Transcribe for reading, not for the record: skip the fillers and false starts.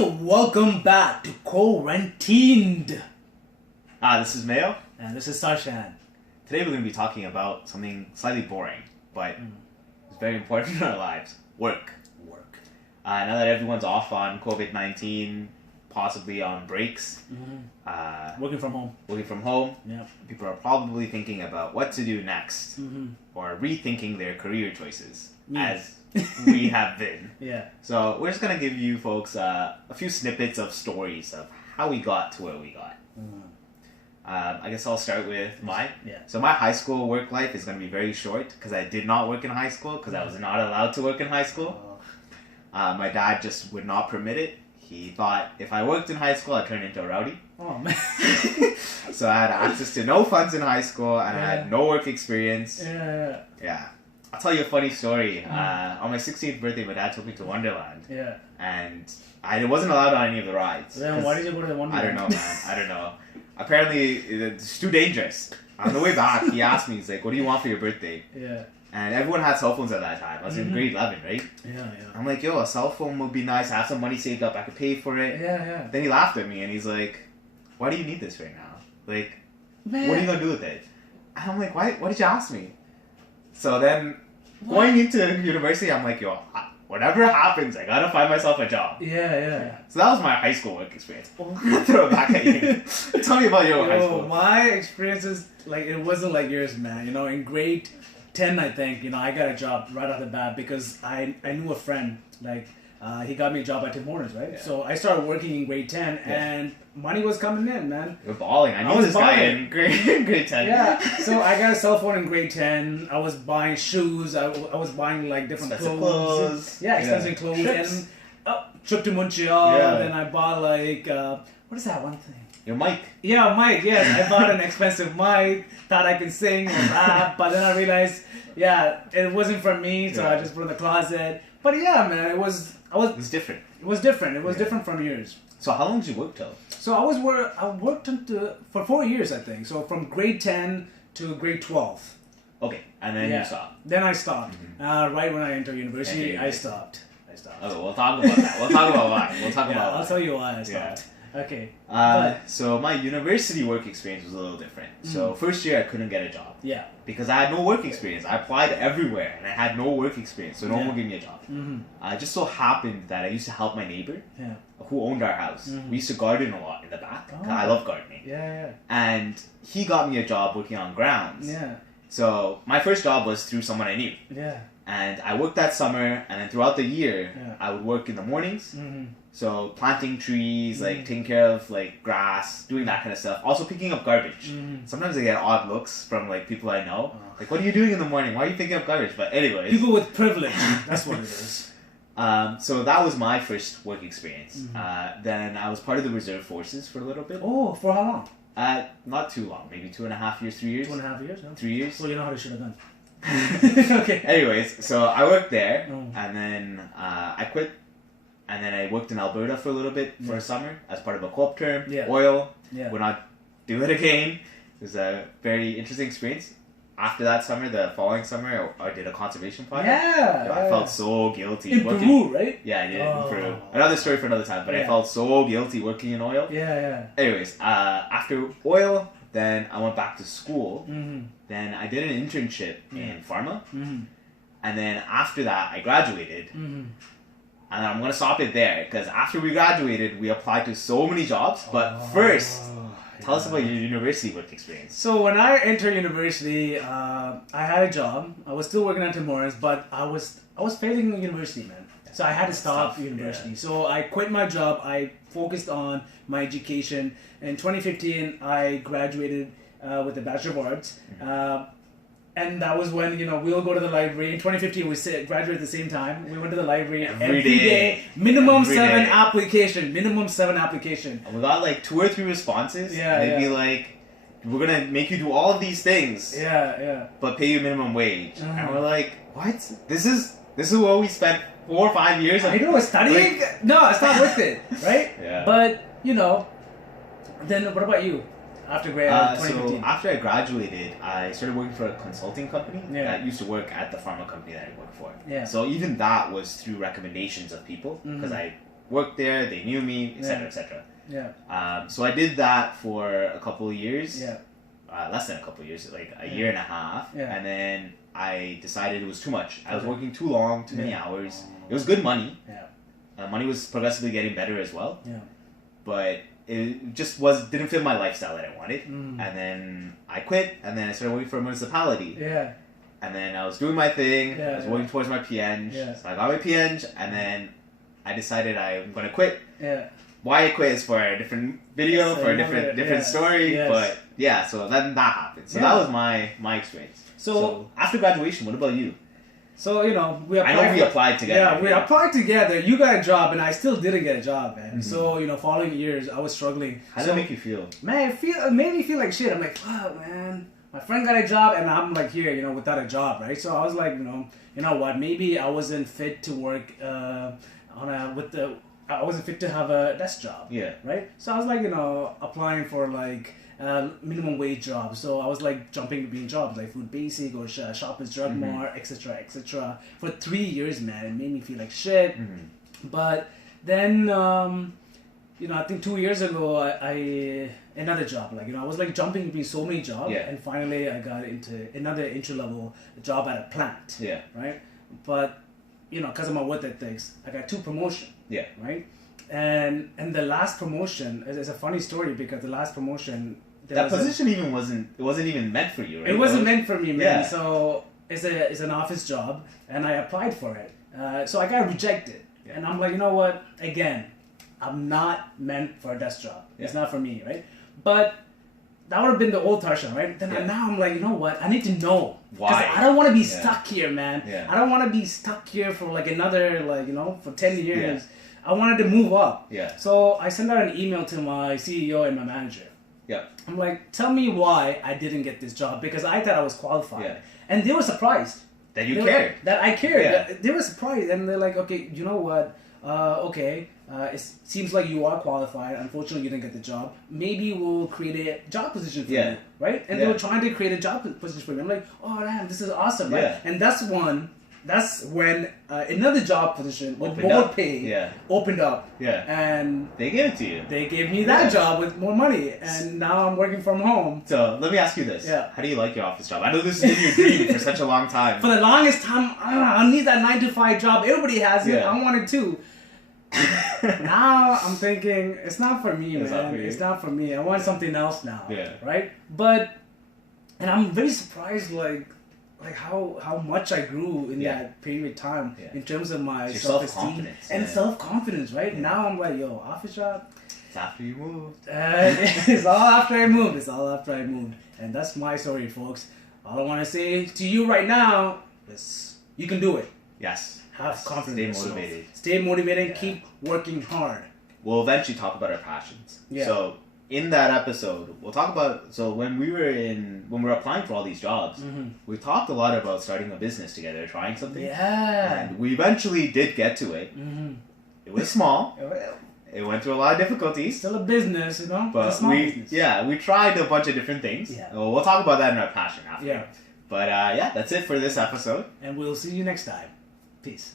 Welcome back to Quarantined. This is Mayo. And this is Sarshan. Today we're going to be talking about something slightly boring, but it's very important in our lives. Work. Now that everyone's off on COVID-19, possibly on breaks, Working from home. Yeah. people are probably thinking about what to do next, or rethinking their career choices, as we have been. Yeah. So we're just going to give you folks a few snippets of stories of how we got to where we got. I guess I'll start with mine. Yeah. So my high school work life is going to be very short because I did not work in high school because I was not allowed to work in high school. My dad just would not permit it. He thought if I worked in high school, I'd turn into a rowdy. Oh, man. So I had access to no funds in high school and I had no work experience. Yeah. I'll tell you a funny story. On my 16th birthday, my dad took me to Wonderland. Yeah. And I wasn't allowed on any of the rides. Then why did you go to the Wonderland? I don't know, man. I don't know. Apparently, it's too dangerous. On the way back, he asked me, he's like, what do you want for your birthday? Yeah. And everyone had cell phones at that time. I was in grade 11, right? Yeah. I'm like, yo, a cell phone would be nice. I have some money saved up. I could pay for it. Yeah. Then he laughed at me and he's like, why do you need this right now? Like, Man. what are you going to do with it? And I'm like, why did you ask me? So then, going into university, I'm like, yo, whatever happens, I gotta find myself a job. Yeah. So that was my high school work experience. I'm gonna throw it back at you. Tell me about your high school. My experiences, it wasn't like yours, man. In grade 10, I think, I got a job right off the bat because I knew a friend, he got me a job at Tim Hortons, right? Yeah. So I started working in grade 10 and money was coming in, man. You're balling. I knew this guy in grade 10. Yeah, so I got a cell phone in grade 10. I was buying shoes. I was buying different Expensive clothes. Yeah, expensive clothes. Trips. And trip to Montreal. Yeah. Then I bought what is that one thing? Your mic. Yeah, mic. Yes, I bought an expensive mic. Thought I could sing or rap, but then I realized, it wasn't for me. So I just put it in the closet. But yeah, man, it was different. It was different. It was different from yours. So how long did you work till? So I worked for 4 years, I think. So from grade 10 to grade 12. Okay, and then you stopped. Then I stopped. Right when I entered university, I stopped. Oh, we'll talk about that. We'll talk about why. I'll tell you why I stopped. Okay. So my university work experience was a little different. So first year I couldn't get a job. Yeah. Because I had no work experience. I applied everywhere and I had no work experience, so no one would give me a job. It just so happened that I used to help my neighbor who owned our house. We used to garden a lot in the back. I love gardening. Yeah. And he got me a job working on grounds. Yeah. So my first job was through someone I knew. Yeah. And I worked that summer, and then throughout the year, I would work in the mornings. So planting trees, taking care of grass, doing that kind of stuff. Also picking up garbage. Sometimes I get odd looks from people I know. What are you doing in the morning? Why are you picking up garbage? But anyways. People with privilege. That's what it is. So that was my first work experience. Then I was part of the reserve forces for a little bit. Oh, for how long? Not too long. Maybe 2.5 years, 3 years. 2.5 years? No? 3 years. Well, you know how to shoot a gun. Okay. Anyways, so I worked there, and then I quit, and then I worked in Alberta for a little bit for a summer as part of a co-op term. Oil. Would not do it again. It was a very interesting experience. After that summer, the following summer, I did a conservation project. I felt so guilty. In Peru, right? Yeah, I did it in Peru. Another story for another time, but I felt so guilty working in oil. Yeah. Anyways, after oil, then I went back to school. Then I did an internship in pharma. And then after that, I graduated. And I'm going to stop it there because after we graduated, we applied to so many jobs. But first, tell us about your university work experience. So when I entered university, I had a job. I was still working at Tim Hortons, but I was failing in university, man. So I had to stop university. So I quit my job. I focused on my education. In 2015, I graduated with a Bachelor of Arts. And that was when, we'll go to the library. In 2015, we graduated at the same time. We went to the library every day. Minimum seven application. And we got 2 or 3 responses. Yeah, and they'd be like, we're going to make you do all of these things. Yeah. But pay you minimum wage. And we're like, what? This is what we spent 4 or 5 years on. I know, studying? No, it's not worth it. Right? Yeah. But, then what about you? After 2015. So after I graduated, I started working for a consulting company that used to work at the pharma company that I worked for. Yeah. So even that was through recommendations of people because I worked there, they knew me, etc., etc. So I did that for a couple of years. Less than a couple of years, like a year and a half. And then I decided it was too much. I was working too long, too many hours. It was good money. Money was progressively getting better as well. But it just didn't fit my lifestyle that I wanted. And then I quit, and then I started working for a municipality. And then I was doing my thing. I was working towards my PN. So I got my PN, and then I decided I'm going to quit. Why I quit is for a different video, for a different story. But yeah, so then that happened. So that was my experience. So after graduation, what about you? So, you know, we applied together. Yeah, we applied together. You got a job, and I still didn't get a job, man. So, you know, following years, I was struggling. How did it make you feel? Man, it made me feel like shit. I'm like, fuck, man. My friend got a job, and I'm like here, you know, without a job, right? So I was like, you know what? Maybe I wasn't fit to work I wasn't fit to have a desk job. Right? So I was like, you know, applying for like minimum wage jobs. So I was like jumping between jobs like Food Basic or Shoppers Drug Mart, etc., etc. For 3 years, man. It made me feel like shit. But then, you know, I think 2 years ago, I another job. Like, you know, I was like jumping between so many jobs, and finally I got into another entry level job at a plant. Right? But you know, because of my work ethics, I got 2 promotions. Right? And the last promotion is a funny story because the last promotion that position wasn't even meant for you, right? It wasn't meant for me, man. So it's an office job, and I applied for it. So I got rejected, and I'm like, you know what? Again, I'm not meant for a desk job. It's not for me, right? But that would have been the old Tarshan, right? Then now I'm like, you know what? I need to know. Why? I don't want to be stuck here, man. I don't want to be stuck here for like another, like, you know, for 10 years. I wanted to move up. So I sent out an email to my CEO and my manager. I'm like, tell me why I didn't get this job, because I thought I was qualified. And they were surprised. That you cared. That I cared. They were surprised. And they're like, okay, you know what? It seems like you are qualified. Unfortunately, you didn't get the job. Maybe we'll create a job position for you, right? And they were trying to create a job position for me. I'm like, oh damn, this is awesome, right? And that's when another job position with more pay opened up. And they gave it to you. They gave me that job with more money, and now I'm working from home. So let me ask you this: how do you like your office job? I know this has been your dream for such a long time. For the longest time, I need that 9-to-5 job. Everybody has it. I want it too. Now I'm thinking it's not for me, man. It's not for me. I want something else now. Right? And I'm very surprised, like how much I grew in that period of time in terms of my self-esteem and self-confidence. Right? Now I'm like, yo, office job. It's after you moved. It's all after I moved. And that's my story, folks. All I want to say to you right now is you can do it. Yes. Have confidence. Stay motivated. Stay motivated. Keep working hard. We'll eventually talk about our passions. So in that episode, we'll talk about when we were applying for all these jobs, we talked a lot about starting a business together, trying something. And we eventually did get to it. It was small. It went through a lot of difficulties. Still a business, you know. But we tried a bunch of different things. We'll talk about that in our passion after. But that's it for this episode. And we'll see you next time. Peace.